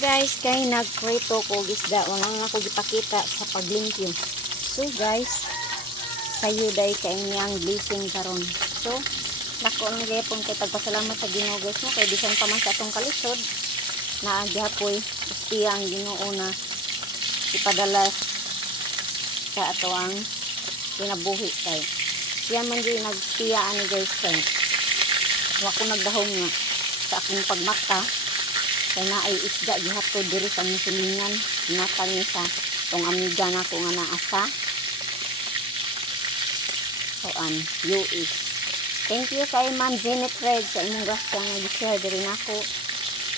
Guys, kay nagprito ko isda, wala nga ako gipakita sa paglimpyo. So guys, sayo day kay niyang blessing karon. So nako ang gyapon kay tagpasalamat sa Ginoo guys no, kay bisan pa man sa atong kalisod na gyapoy istiya ang Ginoo na ipadala sa ato ang kinabuhi kay siya man di nagtiya ani guys kay wa ko nagdahom nga sa akong pagmata kay naay isda gihapon diri sa musilingan natang ni sa tong amiga nako nga naa sa soan US. Thank you kay Ma'am Janet Red sa imong grasya nga gi-share diri nako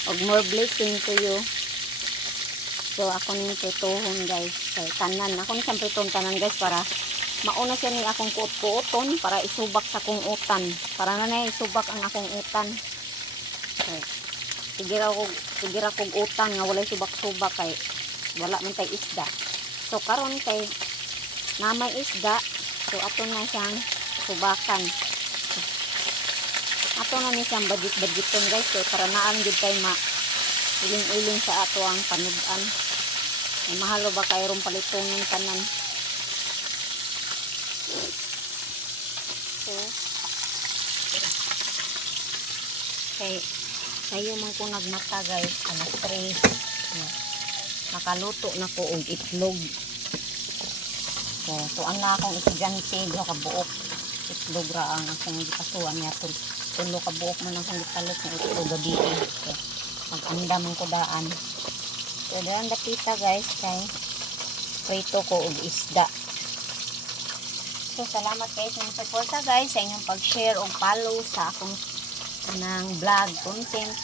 og more blessing to you. So ako ning tutuhon guys kay tanan ako ni siyempre tanan guys para mauna siya ni akong kuot-kuoton para isubak sa akong utan para na isubak ang akong utan. Okay. Sigira kog utang nga walay subak-subak kay wala man tay isda. So karon kay namay isda, so ato na siyang subakan. Ato na ni siyang budget-budgeton guys, so para naan gid kay ma iling-iling sa ato ang panud-an. Ay mahalo ba kay ron palitonon tanan. So kay sayo man ko nagmata guys, alas 3 nakaluto na ko og itlog. So tuan na akong estudyante diha ka buok itlog ra ang akong gipasuan niya tulo ka buok man akong gipalit nga itlog gabi. So mag-andam ko daan. So daan dapita guys kay prito ko og isda. So salamat kayo sa inyong suporta guys, sa inyong pag-share o follow sa akong ng vlog content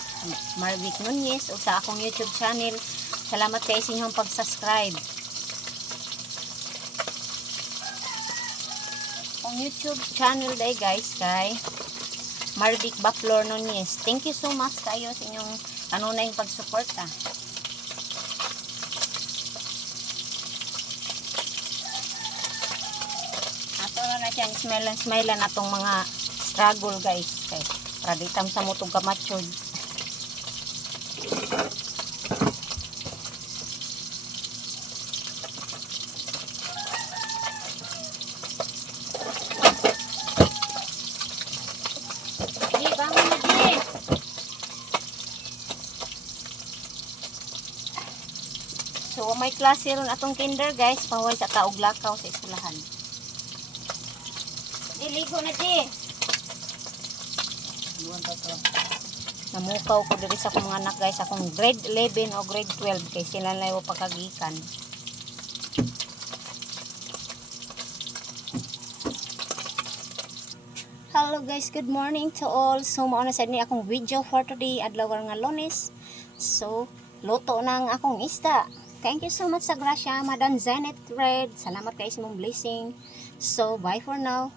Marvic Nunez o sa akong YouTube channel. Salamat kayo sa inyong pag-subscribe. Ang YouTube channel day guys kay Marvic Baplor Nunez. Thank you so much kayo sa inyong kanunayng pagsuporta. Ato na siyang smile atong mga struggle guys kay para ditam sa mutog kamachod. Di bangon na di. So may klase ron atong kinder guys, paway sa taog lakaw sa eskwelahan. Diligo na di. Namukaw ko diri sa akong anak guys, akong grade 11 o grade 12 kay sila na yung pagkagikan. Hello guys, good morning to all. So mao na sad ni akong video for today, adlaw nga Lunes. So luto na ang akong isda. Thank you so much sa grasya Madam Janet Red. Salamat guys sa mong blessing. So bye for now.